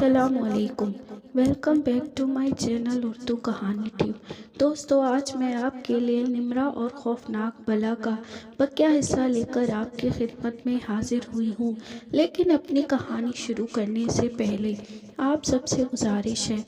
अस्सलाम वालेकुम। Welcome back to my channel Urdu Kahani tube. दोस्तों, आज मैं आपके लिए निम्रा और खौफनाक बला का बकिया हिस्सा लेकर आपकी खिदमत में हाजिर हुई हूँ। लेकिन अपनी कहानी शुरू करने से पहले आप सबसे गुजारिश है,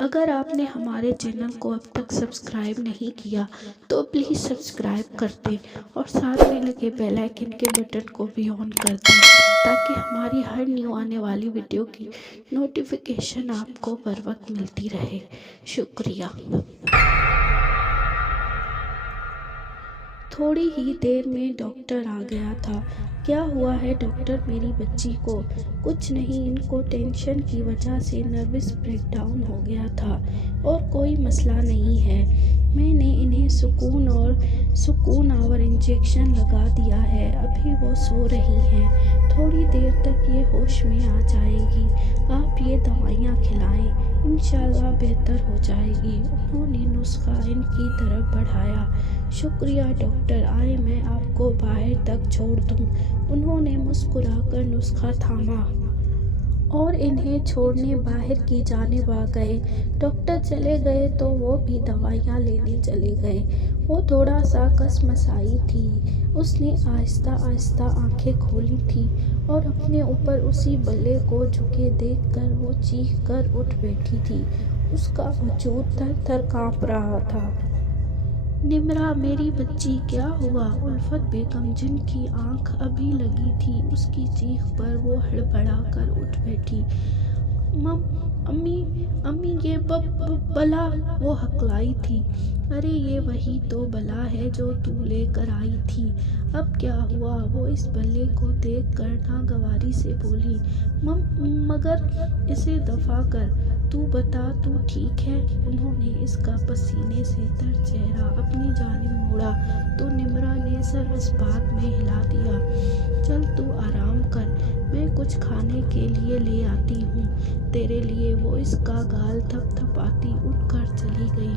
अगर आपने हमारे चैनल को अब तक सब्सक्राइब नहीं किया तो प्लीज़ सब्सक्राइब कर दें और साथ में लगे बेल आइकन के बटन को भी ऑन कर दें, ताकि हमारी हर न्यू आने वाली वीडियो की नोटिफिकेशन आपको बर वक्त मिलती रहे। शुक्रिया। थोड़ी ही देर में डॉक्टर आ गया था। क्या हुआ है डॉक्टर, मेरी बच्ची को? कुछ नहीं, इनको टेंशन की वजह से नर्वस ब्रेकडाउन हो गया था और कोई मसला नहीं है। मैंने इन्हें सुकून और इंजेक्शन लगा दिया है। अभी वो सो रही हैं। थोड़ी देर तक ये होश में आ जाएगी। आप ये दवाइयाँ खिलाएं, इंशाल्लाह बेहतर हो जाएगी। उन्होंने नुस्खा इनकी तरफ बढ़ाया। शुक्रिया डॉक्टर, आए मैं आपको बाहर तक छोड़ दूं। उन्होंने मुस्कुराकर नुस्खा थामा और इन्हें छोड़ने बाहर की जानिब आ गए। डॉक्टर चले गए तो वो भी दवाइयाँ लेने चले गए। वो थोड़ा सा कसमसाई थी। उसने आहिस्ता आहिस्ता आंखें खोली थी और अपने ऊपर उसी बल्ले को झुके देखकर वो चीख कर उठ बैठी थी। उसका वजूद थर थर काँप रहा था। निम्रा, मेरी बच्ची, क्या हुआ? उल्फत बेगम, जिनकी आंख अभी लगी थी, उसकी चीख पर वो हड़बड़ा कर उठ बैठी। अम्मी ये बला, वो हकलाई थी। अरे ये वही तो बला है जो तू लेकर आई थी। अब क्या हुआ? वो इस बल्ले को देख कर नागवारी से बोली। मगर इसे दफा कर, तू बता, तू ठीक है? उन्होंने इसका पसीने से तर चेहरा अपनी जानिब मोड़ा तो निम्रा ने सर इस बात में हिला दिया। चल तू आराम कर, मैं कुछ खाने के लिए ले आती हूँ तेरे लिए। वो इसका गाल थपथपाती उठकर चली गई।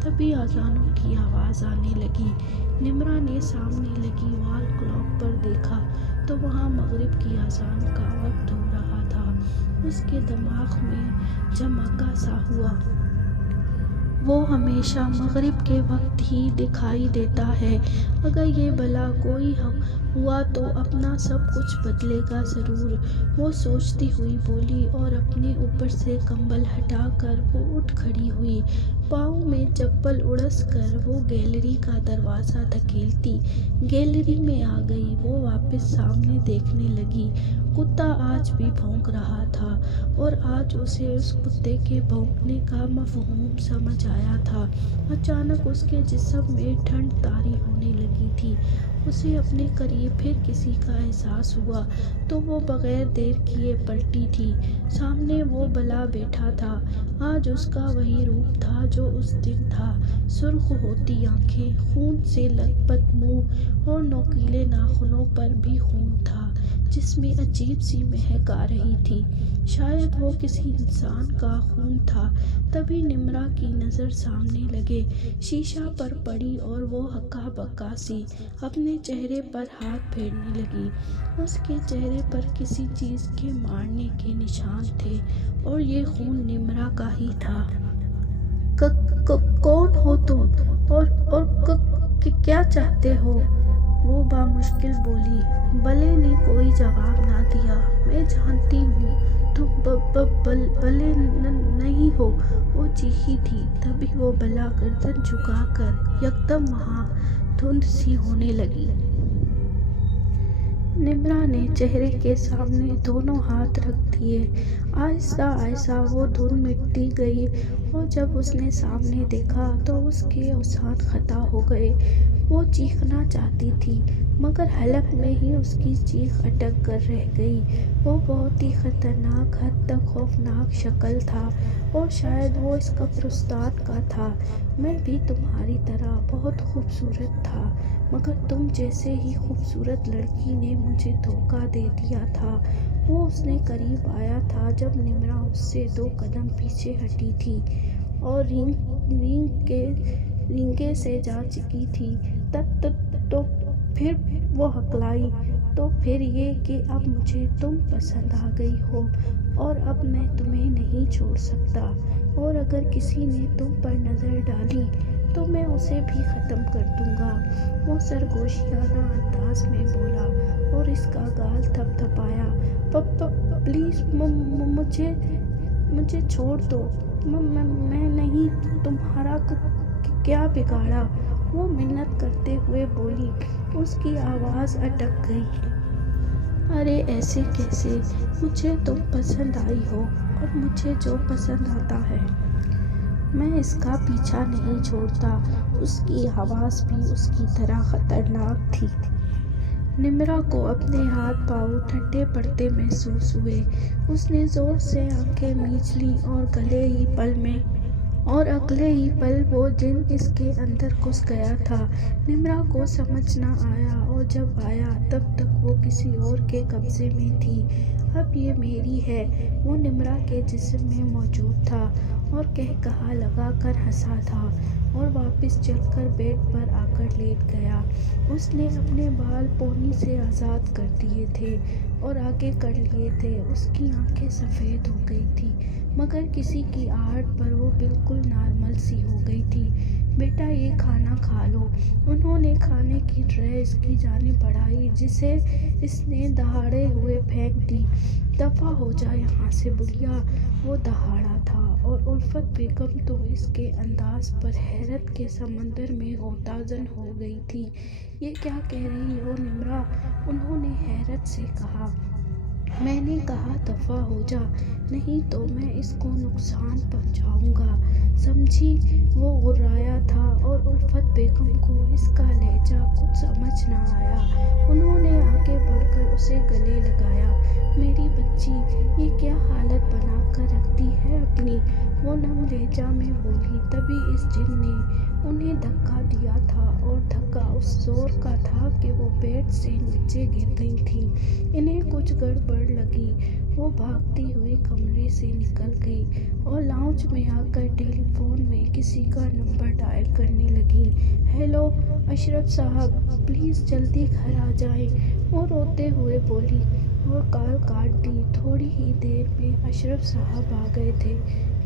तभी अजानों की आवाज़ आने लगी। निम्रा ने सामने लगी वॉल क्लॉक पर देखा तो वहाँ मगरिब की अजान का वक्त हो रहा था। उसके दिमाग में झमाका सा हुआ। वो हमेशा मगरिब के वक्त ही दिखाई देता है। अगर ये भला कोई हुआ तो अपना सब कुछ बदलेगा ज़रूर, वो सोचती हुई बोली और अपने ऊपर से कंबल हटाकर वो उठ खड़ी हुई। पाँव में चप्पल उड़स कर वो गैलरी का दरवाज़ा धकेलती गैलरी में आ गई। वो वापस सामने देखने लगी। कुत्ता आज भी भौंक रहा था और आज उसे उस कुत्ते के भौंकने का मफ़हूम समझ आया था। अचानक उसके जिस्म में ठंड तारी होने लगी थी। उसे अपने करीब फिर किसी का एहसास हुआ तो वो बगैर देर किए पलटी थी। सामने वो बला बैठा था। आज उसका वही रूप था जो उस दिन था। सुर्ख होती आंखें, खून से लथपथ मुंह और नोकीले नाखूनों पर भी खून था जिसमें अजीब सी महक आ रही थी। शायद वो किसी इंसान का खून था। तभी निम्रा की नज़र सामने लगे शीशा पर पड़ी और वो हक्का बक्का सी अपने चेहरे पर हाथ फेरने लगी। उसके चेहरे पर किसी चीज़ के मारने के निशान थे और ये खून निम्रा का ही था। कौन हो तुम और क्या चाहते हो? वो बामुश्किल बोली। बले ने कोई जवाब ना दिया। मैं जानती हूँ तुम बले नहीं हो, वो चीखी थी। तभी वो बला गर्दन झुकाकर यकदम वहाँ धुंध सी होने लगी। निम्रा ने चेहरे के सामने दोनों हाथ रख दिए। आहिस्ता आहिस्ता वो धुंध मिटती गई और जब उसने सामने देखा तो उसके औसात खता हो गए। वो चीखना चाहती थी मगर हलक में ही उसकी चीख अटक कर रह गई। वो बहुत ही ख़तरनाक, हद तक खौफनाक शक्ल था और शायद वो इस कब्रिस्तान का था। मैं भी तुम्हारी तरह बहुत खूबसूरत था, मगर तुम जैसे ही खूबसूरत लड़की ने मुझे धोखा दे दिया था। वो उसने करीब आया था जब निम्रा उससे 2 कदम पीछे हटी थी और रींगे से जा चुकी थी। तब तक तो फिर वो हकलाई। تو پھر یہ کہ اب مجھے تم پسند آ گئی ہو اور اب میں تمہیں نہیں چھوڑ سکتا، اور اگر کسی نے تم پر نظر ڈالی تو میں اسے بھی ختم کر دوں گا۔ وہ سرگوشیانہ انداز میں بولا اور اس کا گال تھپ تھپایا۔ پلیز مجھے چھوڑ دو، میں نہیں تمہارا کیا بگاڑا، وہ منت کرتے ہوئے بولی۔ اس کی آواز اٹک گئی۔ ارے ایسے کیسے؟ مجھے تم پسند آئی ہو اور مجھے جو پسند آتا ہے میں اس کا پیچھا نہیں چھوڑتا۔ اس کی آواز بھی اس کی طرح خطرناک تھی۔ نمرا کو اپنے ہاتھ پاؤں ٹھنڈے پڑتے محسوس ہوئے۔ اس نے زور سے آنکھیں میچ لیں اور اگلے ہی پل وہ جن اس کے اندر گھس گیا تھا نمرا کو سمجھ نہ آیا، اور جب آیا تب تک وہ کسی اور کے قبضے میں تھی۔ اب یہ میری ہے، وہ نمرا کے جسم میں موجود تھا اور قہقہا لگا کر ہنسا تھا اور واپس چل کر بیڈ پر آ کر لیٹ گیا۔ اس نے اپنے بال پونی سے آزاد کر دیے تھے اور آگے کر لیے تھے۔ اس کی آنکھیں سفید ہو گئی تھیں مگر کسی کی آہٹ پر وہ بالکل نارمل سی ہو گئی تھی۔ بیٹا یہ کھانا کھا لو۔ انہوں نے کھانے کی ٹرے اس کی جانب بڑھائی جسے اس نے دہاڑے ہوئے پھینک دی۔ دفع ہو جا یہاں سے بڑھیا، وہ دہاڑا تھا اور الفت بیگم تو اس کے انداز پر حیرت کے سمندر میں غوطہ زن ہو گئی تھی۔ یہ کیا کہہ رہی ہو نمرا؟ انہوں نے حیرت سے کہا۔ میں نے کہا دفع ہو جا، نہیں تو میں اس کو نقصان پہنچاؤں گا، سمجھی؟ وہ غرایا تھا اور الفت بیگم کو اس کا لہجہ کچھ سمجھ نہ آیا۔ انہوں نے آگے بڑھ کر اسے گلے لگایا۔ میری بچی یہ کیا حالت بنا کر رکھتی ہے اپنی، وہ نم لہجہ میں بولی۔ تبھی اس جن نے انہیں دھکا دیا تھا اور دھکا اس زور کا تھا کہ وہ بیڈ سے نیچے گر گئی تھیں۔ انہیں کچھ گڑبڑ لگی۔ وہ بھاگتی ہوئی کمرے سے نکل گئی اور لاؤنج میں آ کر ٹیلی فون میں کسی کا نمبر ڈائل کرنے لگی۔ ہیلو اشرف صاحب، پلیز جلدی گھر آ جائیں، وہ روتے ہوئے بولی اور کال کاٹ دی۔ تھوڑی ہی دیر میں اشرف صاحب آ گئے تھے۔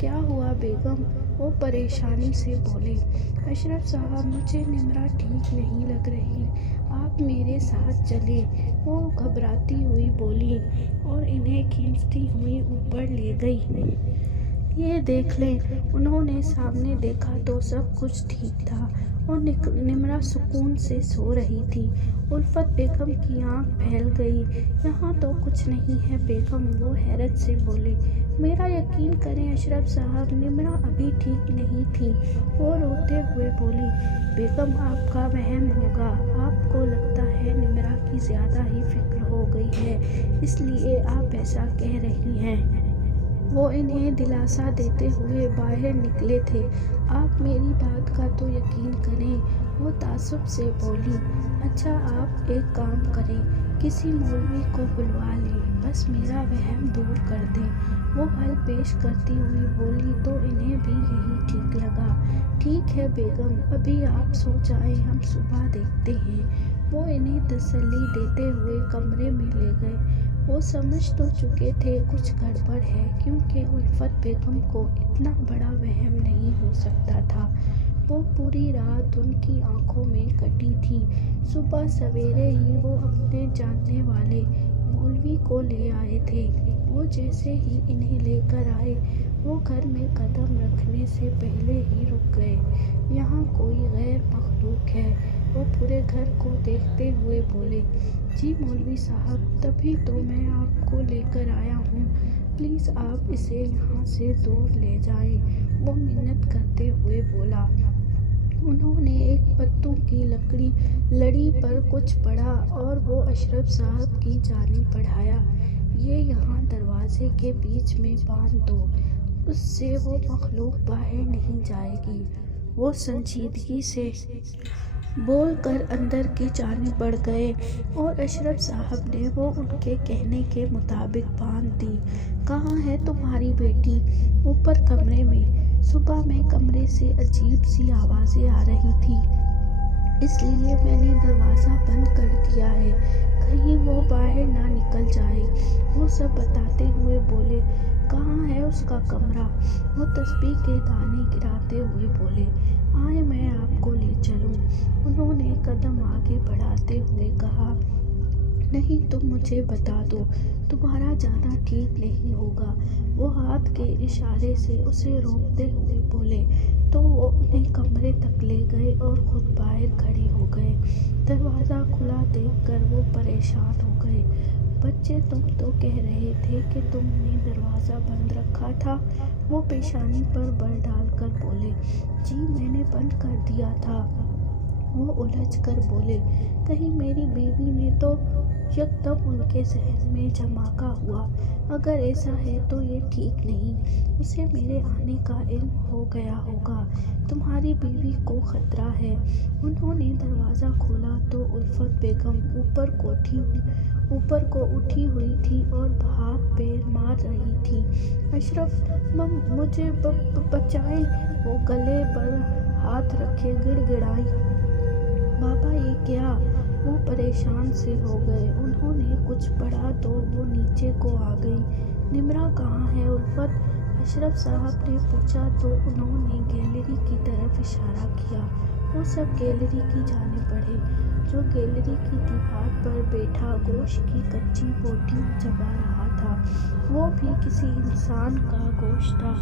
کیا ہوا بیگم؟ وہ پریشانی سے بولے۔ اشرف صاحب مجھے نمرا ٹھیک نہیں لگ رہی، آپ میرے ساتھ چلیں، وہ گھبراتی ہوئی بولی اور انہیں کھینچتی ہوئی اوپر لے گئی۔ یہ دیکھ لیں۔ انہوں نے سامنے دیکھا تو سب کچھ ٹھیک تھا اور نمرا سکون سے سو رہی تھی۔ الفت بیگم کی آنکھ پھیل گئی۔ یہاں تو کچھ نہیں ہے بیگم، وہ حیرت سے بولے۔ میرا یقین کریں اشرف صاحب، نمرا ابھی ٹھیک نہیں تھی، وہ روتے ہوئے بولی۔ بیگم آپ کا وہم ہوگا، آپ کو لگتا ہے نمرا کی زیادہ ہی فکر ہو گئی ہے اس لیے آپ ایسا کہہ رہی ہیں۔ وہ انہیں دلاسا دیتے ہوئے باہر نکلے تھے۔ آپ میری بات کا تو یقین کریں، وہ تعصب سے بولی۔ اچھا آپ ایک کام کریں، کسی مولوی کو بلوا لیں، بس میرا وہم دور کر دیں، وہ حل پیش کرتی ہوئی بولی تو انہیں بھی یہی ٹھیک لگا۔ ٹھیک ہے بیگم، ابھی آپ سو جائیں، ہم صبح دیکھتے ہیں، وہ انہیں تسلی دیتے ہوئے کمرے میں لے گئے۔ وہ سمجھ تو چکے تھے کچھ گڑبڑ ہے کیونکہ الفت بیگم کو اتنا بڑا وہم نہیں ہو سکتا تھا۔ وہ پوری رات ان کی آنکھوں میں کٹی تھی۔ صبح سویرے ہی وہ اپنے جاننے والے مولوی کو لے آئے تھے۔ وہ جیسے ہی انہیں لے کر آئے وہ گھر میں قدم رکھنے سے پہلے ہی رک گئے۔ یہاں کوئی غیر مخلوق ہے، وہ پورے گھر کو دیکھتے ہوئے بولے۔ جی مولوی صاحب، تبھی تو میں آپ کو لے کر آیا ہوں، پلیز آپ اسے یہاں سے دور لے جائیں، وہ منت کرتے ہوئے بولا۔ انہوں نے ایک پتوں کی لڑی پر کچھ پڑھا اور وہ اشرف صاحب کی جانب بڑھایا۔ یہ یہاں دروازے کے بیچ میں باندھ دو، اس سے وہ مخلوق باہر نہیں جائے گی، وہ سنجیدگی سے بول کر اندر کی جانب بڑھ گئے اور اشرف صاحب نے وہ ان کے کہنے کے مطابق باندھ دی۔ کہاں ہے تمہاری بیٹی؟ اوپر کمرے میں۔ صبح میں کمرے سے عجیب سی آوازیں آ رہی تھیں، اس لیے میں نے دروازہ بند کر دیا ہے، कहीं वो बाहर ना निकल जाए। वो सब बताते हुए बोले, कहाँ है उसका कमरा? वो तस्बीह के दाने गिराते हुए बोले, आए मैं आपको ले चलूं। उन्होंने कदम आगे बढ़ाते हुए कहा, नहीं तुम मुझे बता दो, तुम्हारा जाना ठीक नहीं होगा। वो हाथ के इशारे से उसे रोकते हुए बोले तो वो उन्हें कमरे तक ले गए और खुद बाहर खड़े हो गए। दरवाज़ा खुला देखकर वो परेशान हो गए। बच्चे तुम तो कह रहे थे कि तुमने दरवाज़ा बंद रखा था। वो पेशानी पर बल डालकर बोले, जी मैंने बंद कर दिया था। वो उलझ कर बोले, कहीं मेरी बीवी ने तो यकदम उनके जहन में धमाका हुआ। अगर ऐसा है तो ये ठीक नहीं, उसे मेरे आने का इल्म हो गया होगा। तुम्हारी बीवी को खतरा है। उन्होंने दरवाज़ा खोला तो उल्फत बेगम ऊपर को उठी हुई थी और हाथ पैर मार रही थी। अशरफ मुझे बचाए। वो गले पर हाथ रखे गिड़गिड़ाई, बाबा ये क्या? वो परेशान से हो गए। उन्होंने कुछ पढ़ा तो वो नीचे को आ गई। निमरा कहाँ है उल्फत? अशरफ साहब ने पूछा तो उन्होंने गैलरी की तरफ इशारा किया। वो सब गैलरी की जाने पड़े। जो गैलरी की दीवार पर बैठा गोश्त की कच्ची बोटी चबा रहा था, वो भी किसी इंसान का गोश्त था।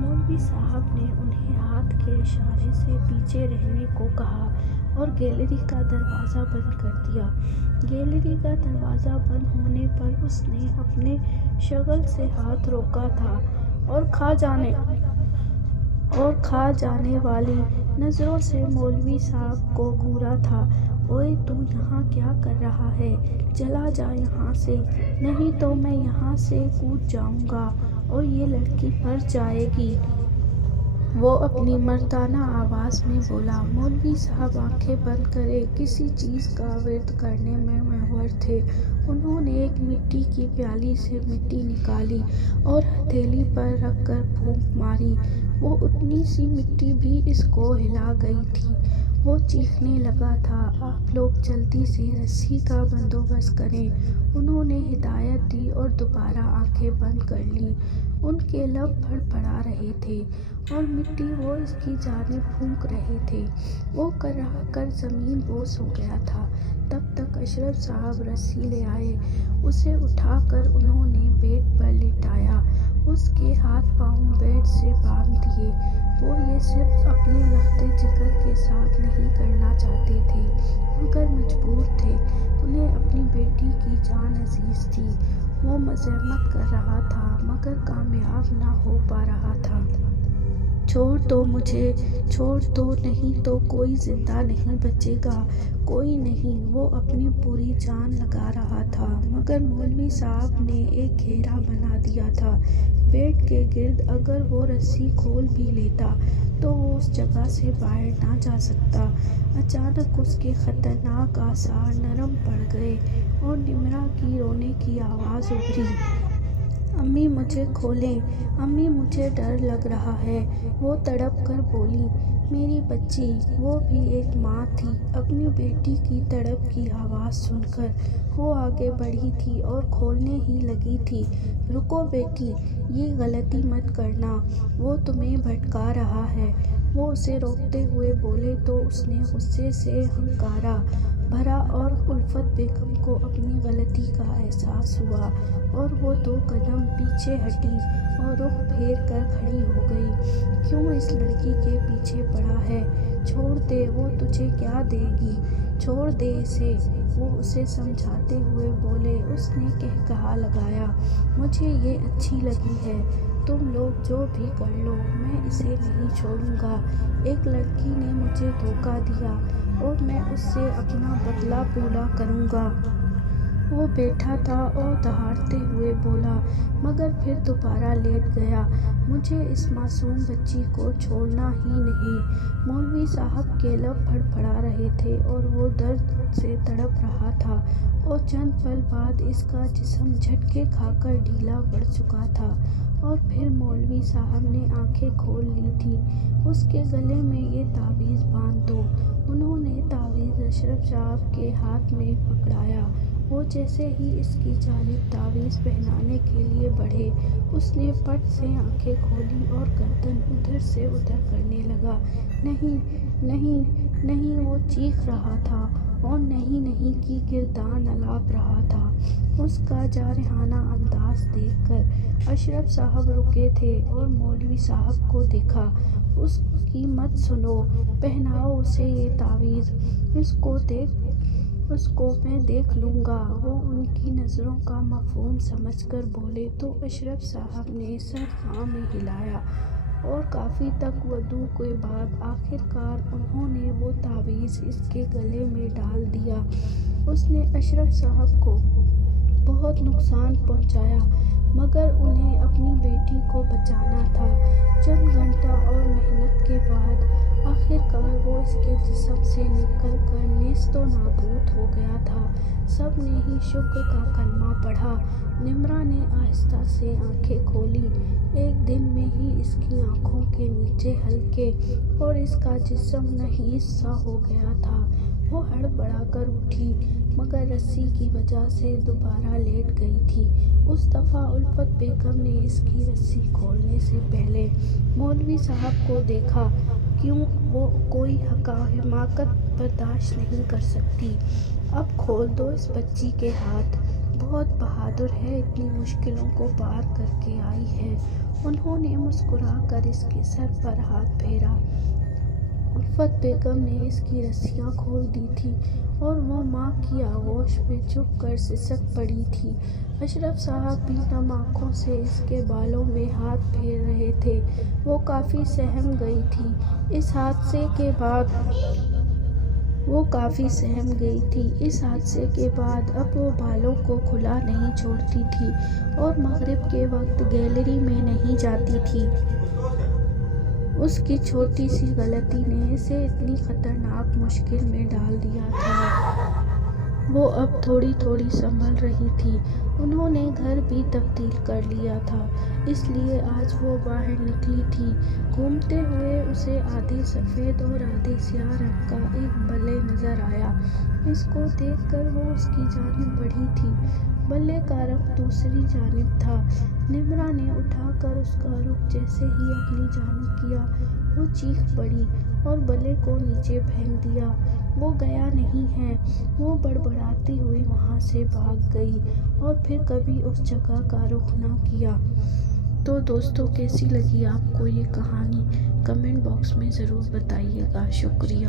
मौलवी साहब ने उन्हें हाथ के इशारे से पीछे रहने को कहा और गैलरी का दरवाज़ा बंद कर दिया। गैलरी का दरवाज़ा बंद होने पर उसने अपने शगल से हाथ रोका था और खा जाने वाली नज़रों से मौलवी साहब को घूरा था। ओए तू यहाँ क्या कर रहा है? चला जा यहाँ से, नहीं तो मैं यहाँ से कूद जाऊँगा और ये लड़की मर जाएगी। वो अपनी मर्दाना आवाज़ में बोला। मौलवी साहब आंखें बंद करे किसी चीज़ का विर्द करने में महवर थे। उन्होंने एक मिट्टी की प्याली से मिट्टी निकाली और हथेली पर रखकर फूंक मारी। वो उतनी सी मिट्टी भी इसको हिला गई थी। वो चीखने लगा था, आप लोग जल्दी से रस्सी का बंदोबस्त करें। उन्होंने हिदायत दी और दोबारा आंखें बंद कर ली। उनके लब फड़फड़ा रहे थे और मिट्टी वो इसकी जानिब फूंक रहे थे। वो कर ज़मीन बोस हो गया था। तब तक अशरफ साहब रस्सी ले आए। उसे उठाकर उन्होंने बेड पर लिटाया। उसके हाथ पांव बेड से बांध दिए। वो ये सिर्फ अपने लख्ते जिगर के साथ नहीं करना चाहते थे, मगर मजबूर थे। उन्हें अपनी बेटी की जान अजीज थी। वो मज़ाहमत कर रहा था मगर कामयाब ना हो पा रहा था। छोड़ दो मुझे, छोड़ दो, नहीं तो कोई ज़िंदा नहीं बचेगा, कोई नहीं। वो अपनी पूरी जान लगा रहा था मगर मौलवी साहब ने एक घेरा बना दिया था बेड के गिर्द। अगर वो रस्सी खोल भी लेता तो वो उस जगह से बाहर ना जा सकता। अचानक उसके ख़तरनाक आसार नरम पड़ गए और निमरा की रोने की आवाज़ उभरी। अम्मी मुझे खोलें, अम्मी मुझे डर लग रहा है। वो तड़प कर बोली, मेरी बच्ची। वो भी एक माँ थी। अपनी बेटी की तड़प की आवाज़ सुनकर वो आगे बढ़ी थी और खोलने ही लगी थी। रुको बेटी, ये गलती मत करना, वो तुम्हें भटका रहा है। वो उसे रोकते हुए बोले तो उसने गुस्से से हंकारा भरा और उल्फत बेगम को अपनी गलती का एहसास हुआ और वो 2 कदम पीछे हटी और रुख फेर कर खड़ी हो गई। क्यों इस लड़की के पीछे पड़ा है? छोड़ दे, वो तुझे क्या देगी, छोड़ दे इसे। वो उसे समझाते हुए बोले। उसने कहा लगाया, मुझे ये अच्छी लगी है, तुम लोग जो भी कर लो, मैं इसे नहीं छोड़ूंगा। एक लड़की ने मुझे धोखा दिया और मैं उससे अपना बदला पूरा करूंगा। वो बैठा था और दहाड़ते हुए बोला, मगर फिर दोबारा लेट गया। मुझे इस मासूम बच्ची को छोड़ना ही नहीं। मौलवी साहब के लब फड़फड़ा रहे थे और वो दर्द से तड़प रहा था और चंद पल बाद इसका जिस्म झटके खाकर ढीला पड़ चुका था। और फिर मौलवी साहब ने आंखें खोल ली थी। उसके गले में ये तावीज़ बांध दो। उन्होंने तावीज़ अशरफ साहब के हाथ में पकड़ाया وہ جیسے ہی اس کی جانب تعویذ پہنانے کے لیے بڑھے، اس نے پٹ سے آنکھیں کھولی اور گردن ادھر سے ادھر کرنے لگا۔ نہیں نہیں نہیں، وہ چیخ رہا تھا اور نہیں نہیں کی گردان الاپ رہا تھا۔ اس کا جارحانہ انداز دیکھ کر اشرف صاحب رکے تھے اور مولوی صاحب کو دیکھا۔ اس کی مت سنو، پہناؤ اسے یہ تعویذ، اس کو میں دیکھ لوں گا۔ وہ ان کی نظروں کا مفہوم سمجھ کر بولے تو اشرف صاحب نے سر ہاں میں ہلایا اور کافی تک ودو کے بعد آخرکار انہوں نے وہ تعویذ اس کے گلے میں ڈال دیا۔ اس نے اشرف صاحب کو بہت نقصان پہنچایا، مگر انہیں اپنی بیٹی کو بچانا تھا۔ چند گھنٹہ اور محنت کے بعد آخرکار وہ اس کے جسم سے نکل کر نیست و نابود ہو گیا تھا۔ سب نے ہی شکر کا کلمہ پڑھا۔ نمرا نے آہستہ سے آنکھیں کھولیں۔ ایک دن میں ہی اس کی آنکھوں کے نیچے حلقے اور اس کا جسم نحیس سا ہو گیا تھا۔ وہ ہڑبڑا کر اٹھی، مگر رسی کی وجہ سے دوبارہ لیٹ گئی تھی۔ اس دفعہ الفت بیگم نے اس کی رسی کھولنے سے پہلے مولوی صاحب کو دیکھا، کیوں وہ کوئی حماقت برداشت نہیں کر سکتی۔ اب کھول دو اس بچی کے ہاتھ، بہت بہادر ہے، اتنی مشکلوں کو پار کر کے آئی ہے۔ انہوں نے مسکرا کر اس کے سر پر ہاتھ پھیرا۔ الفت بیگم نے اس کی رسیاں کھول دی تھیں اور وہ ماں کی آغوش میں جھک کر سسک پڑی تھی۔ اشرف صاحب بھی نم آنکھوں سے اس کے بالوں میں ہاتھ پھیر رہے تھے۔ وہ کافی سہم گئی تھی اس حادثے کے بعد اب وہ بالوں کو کھلا نہیں چھوڑتی تھی اور مغرب کے وقت گیلری میں نہیں جاتی تھی۔ اس کی چھوٹی سی غلطی نے اسے اتنی خطرناک مشکل میں ڈال دیا تھا۔ وہ اب تھوڑی تھوڑی سنبھل رہی تھی۔ انہوں نے گھر بھی تبدیل کر لیا تھا، اس لیے آج وہ باہر نکلی تھی۔ گھومتے ہوئے اسے آدھے سفید اور آدھے سیاہ رنگ کا ایک بلے نظر آیا۔ اس کو دیکھ کر وہ اس کی جانب بڑھی تھی۔ بلے کا رخ دوسری جانب تھا۔ نمرا نے اٹھا کر اس کا رخ جیسے ہی اپنی جانب کیا، وہ چیخ پڑی اور بلے کو نیچے پھینک دیا۔ وہ گیا نہیں ہے، وہ بڑبڑاتی ہوئی وہاں سے بھاگ گئی اور پھر کبھی اس جگہ کا رخ نہ کیا۔ تو دوستو، کیسی لگی آپ کو یہ کہانی؟ کمنٹ باکس میں ضرور بتائیے گا۔ شکریہ۔